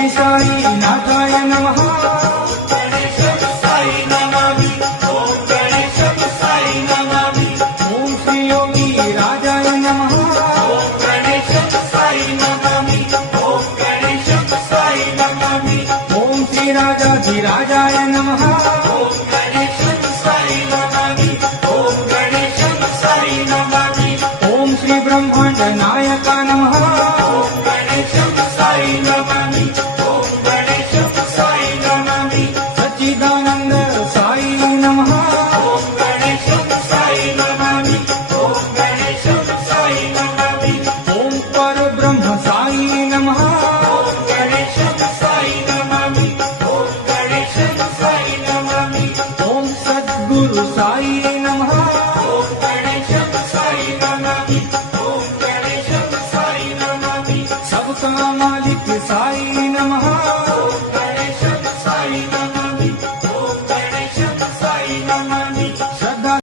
श्री साई नाथाय नमः। गणेशं साई नमामि। ॐ गणेशं साई नमामि। ओम श्री योगी राजाय नमः। ॐ गणेशं साई नमामि। ॐ गणेशं साई नमामि। ओम श्री राजाधिराजाय नमः। ॐ गणेशं साई नमामि। ॐ गणेशं साई नमामि। ओम श्री ब्रह्मांड नायका नमः। ॐ गणेशं साई नमामि। ॐ गणेशं साई नमामि। सच्चिदानंद साई नमः। ॐ गणेशं साई नमामि। ॐ गणेशं साई नमामि। ओम पर ब्रह्म साई नमः। ॐ गणेशं साई नमामि। ॐ गणेशं साई नमामि। ओम सद्गुरु साई नमः। ॐ गणेशं साई नमामि। ॐ गणेशं साई नमामि। सबका मालिक साई नमः।